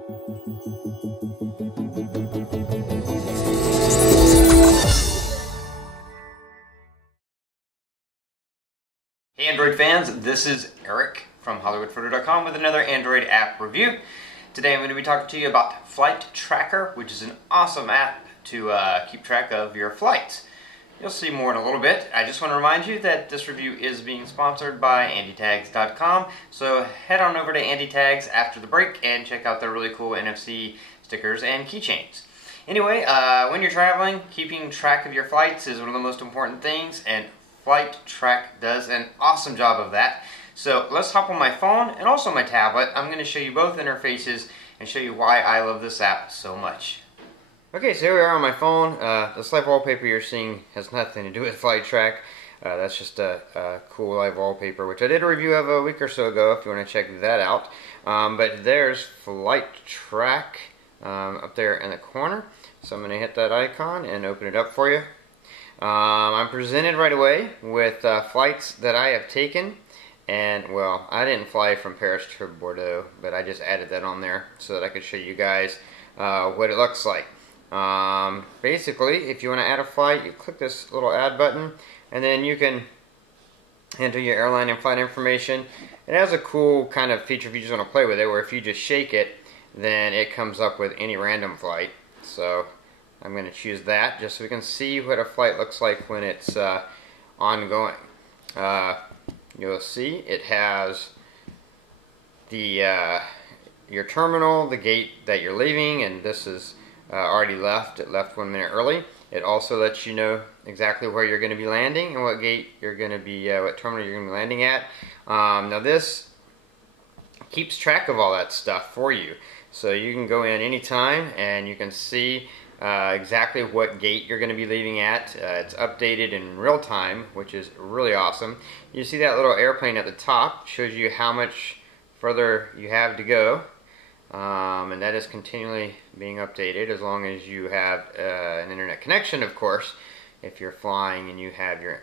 Hey Android fans, this is Eric from HollywoodPhoto.com with another Android app review. Today I'm going to be talking to you about Flight Tracker, which is an awesome app to keep track of your flights. You'll see more in a little bit. I just want to remind you that this review is being sponsored by AndyTags.com, so head on over to AndyTags after the break and check out their really cool NFC stickers and keychains. Anyway, when you're traveling, keeping track of your flights is one of the most important things, and Flight Track does an awesome job of that. So let's hop on my phone and also my tablet. I'm going to show you both interfaces and show you why I love this app so much. Okay, so here we are on my phone. This live wallpaper you're seeing has nothing to do with Flight Track. That's just a cool live wallpaper, which I did a review of a week or so ago if you want to check that out. But there's Flight Track up there in the corner. So I'm going to hit that icon and open it up for you. I'm presented right away with flights that I have taken, and well, I didn't fly from Paris to Bordeaux, but I just added that on there so that I could show you guys what it looks like. Basically, if you want to add a flight, you click this little add button, and then you can enter your airline and flight information. It has a cool kind of feature if you just want to play with it, where if you just shake it, then it comes up with any random flight. So I'm going to choose that just so we can see what a flight looks like when it's ongoing. You'll see it has the your terminal, the gate that you're leaving, and this is already left. It left 1 minute early. It also lets you know exactly where you're going to be landing and what gate you're going to be, what terminal you're going to be landing at. Now this keeps track of all that stuff for you, so you can go in anytime and you can see exactly what gate you're going to be leaving at. It's updated in real time, which is really awesome. You see that little airplane at the top shows you how much further you have to go, and that is continually being updated as long as you have an internet connection, of course. If you're flying and you have your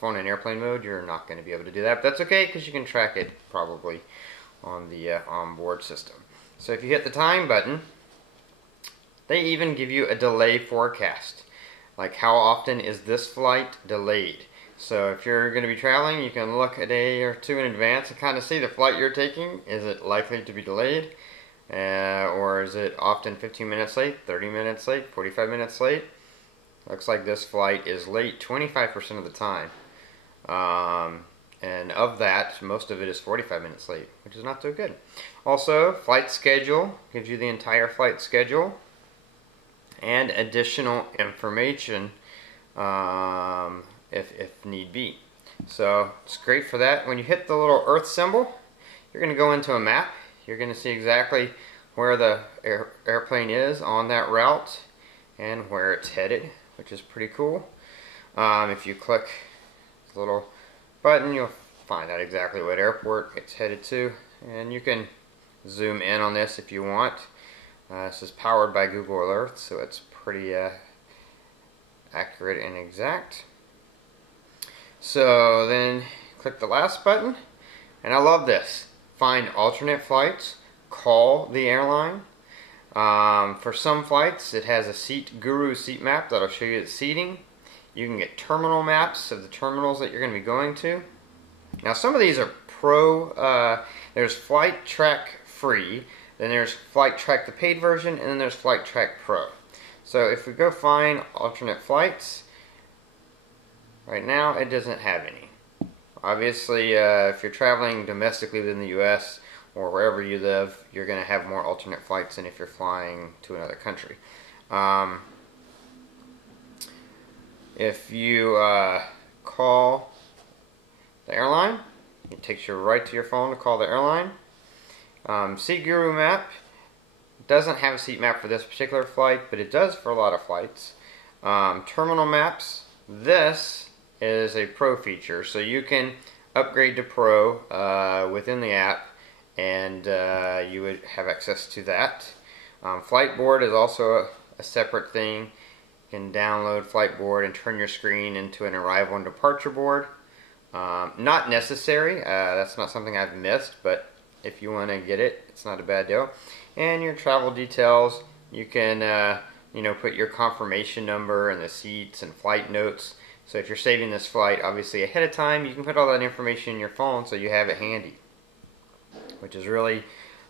phone in airplane mode, you're not going to be able to do that, but that's okay because you can track it probably on the onboard system. So if you hit the time button, they even give you a delay forecast, like how often is this flight delayed. So if you're going to be traveling, you can look a day or two in advance and kind of see the flight you're taking. Is it likely to be delayed? Or is it often 15 minutes late, 30 minutes late, 45 minutes late? Looks like this flight is late 25% of the time. And of that, most of it is 45 minutes late, which is not so good. Also, flight schedule gives you the entire flight schedule and additional information if need be. So it's great for that. When you hit the little Earth symbol, you're going to go into a map. You're going to see exactly where the airplane is on that route and where it's headed, which is pretty cool. If you click the little button, you'll find out exactly what airport it's headed to, and you can zoom in on this if you want. This is powered by Google Earth, so it's pretty accurate and exact. So then click the last button, and I love this. Find alternate flights, call the airline. For some flights, it has a Seat Guru seat map that'll show you the seating. You can get terminal maps of the terminals that you're going to be going to. Now some of these are pro. There's Flight Track Free, then there's Flight Track the paid version, and then there's Flight Track Pro. So if we go find alternate flights, right now it doesn't have any. Obviously, if you're traveling domestically within the US or wherever you live, you're going to have more alternate flights than if you're flying to another country. If you call the airline, it takes you right to your phone to call the airline. Seat Guru map doesn't have a seat map for this particular flight, but it does for a lot of flights. Terminal maps, this is a Pro feature, so you can upgrade to Pro within the app, and you would have access to that. Flightboard is also a separate thing. You can download Flightboard and turn your screen into an arrival and departure board. Not necessary, that's not something I've missed, but if you want to get it. It's not a bad deal. And your travel details, you can put your confirmation number and the seats and flight notes. So if you're saving this flight obviously ahead of time, you can put all that information in your phone so you have it handy, which is really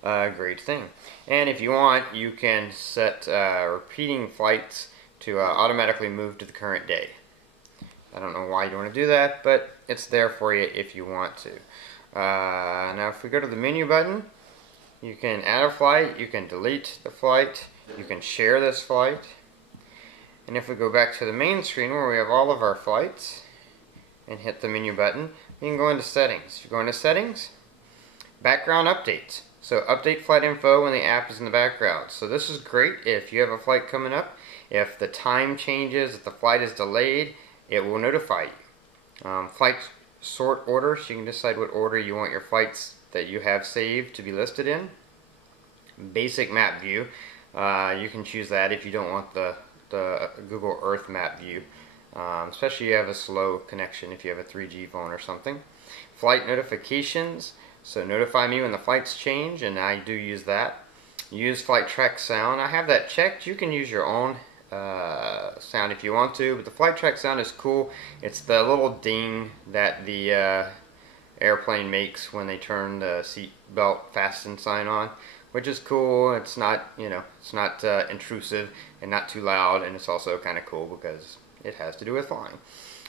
a great thing. And if you want, you can set repeating flights to automatically move to the current day. I don't know why you want to do that, but it's there for you if you want to. Now if we go to the menu button, you can add a flight, you can delete the flight, you can share this flight. And if we go back to the main screen where we have all of our flights and hit the menu button, you can go into settings. You go into settings, background updates. So update flight info when the app is in the background. So this is great if you have a flight coming up. If the time changes, if the flight is delayed, it will notify you. Flight sort order, so you can decide what order you want your flights that you have saved to be listed in. Basic map view, you can choose that if you don't want the Google Earth map view, especially if you have a slow connection, if you have a 3G phone or something. Flight notifications, so notify me when the flights change, and I do use that. Use flight track sound, I have that checked. You can use your own sound if you want to, but the flight track sound is cool. It's the little ding that the airplane makes when they turn the seat belt fasten sign on, which is cool. It's not, it's not intrusive and not too loud, and it's also kind of cool because it has to do with flying.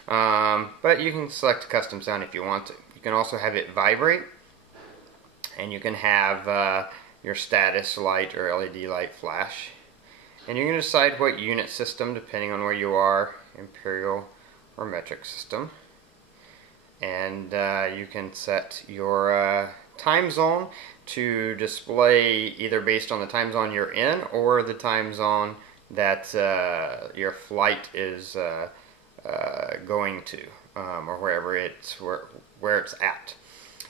But you can select custom sound if you want to. You can also have it vibrate, and you can have your status light or LED light flash. And you can decide what unit system depending on where you are, imperial or metric system. And you can set your time zone to display either based on the time zone you're in or the time zone that your flight is going to, or wherever where it's at.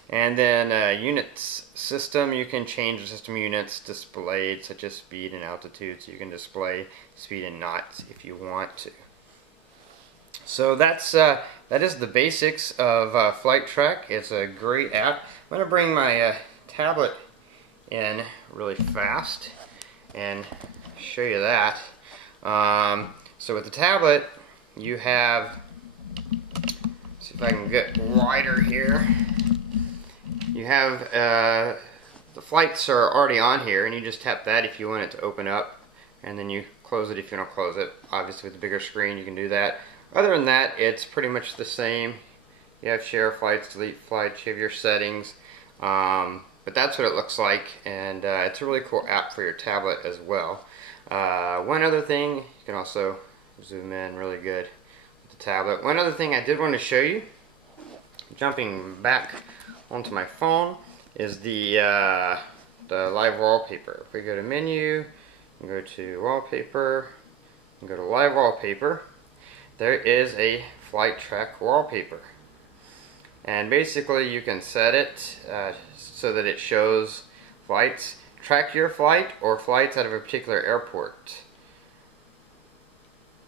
And then units system, you can change the system units displayed, such as speed and altitude, so you can display speed in knots if you want to. So that is the basics of FlightTrack. It's a great app. I'm going to bring my tablet in really fast and show you that. So with the tablet, you have, see if I can get wider here. You have the flights are already on here, and you just tap that if you want it to open up, and then you close it if you want to close it. Obviously with the bigger screen you can do that. Other than that, it's pretty much the same. You have share flights, delete flights, you have your settings, but that's what it looks like, and it's a really cool app for your tablet as well. One other thing, you can also zoom in really good with the tablet. One other thing I did want to show you, jumping back onto my phone, is the live wallpaper. If we go to menu, and go to wallpaper, and go to live wallpaper, there is a FlightTrack wallpaper. And basically you can set it so that it shows flights. Track your flight or flights out of a particular airport.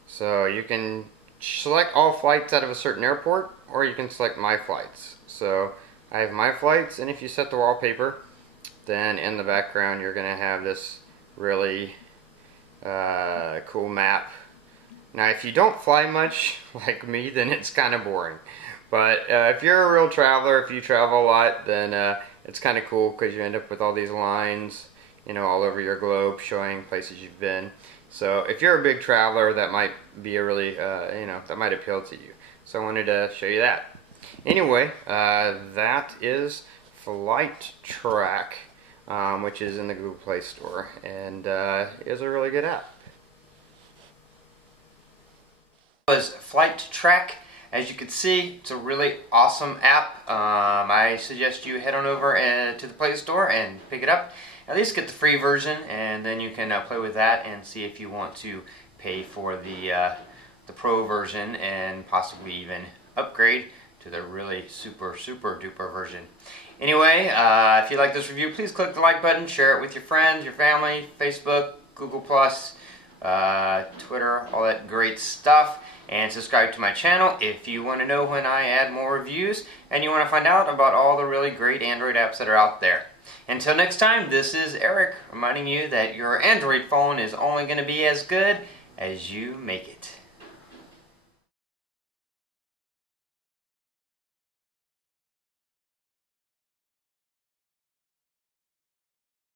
So you can select all flights out of a certain airport, or you can select my flights. So I have my flights, and if you set the wallpaper, then in the background you're going to have this really cool map. Now if you don't fly much like me, then it's kind of boring. But if you're a real traveler, if you travel a lot, then it's kind of cool because you end up with all these lines, all over your globe showing places you've been. So if you're a big traveler, that might be a really, that might appeal to you. So I wanted to show you that. Anyway, that is FlightTrack, which is in the Google Play Store, and is a really good app. Was FlightTrack. As you can see, it's a really awesome app. I suggest you head on over to the Play Store and pick it up. At least get the free version, and then you can play with that and see if you want to pay for the Pro version and possibly even upgrade to the really super duper version. Anyway, if you like this review, please click the like button, share it with your friends, your family, Facebook, Google+, Twitter, all that great stuff. And subscribe to my channel if you want to know when I add more reviews and you want to find out about all the really great Android apps that are out there. Until next time, this is Eric reminding you that your Android phone is only going to be as good as you make it.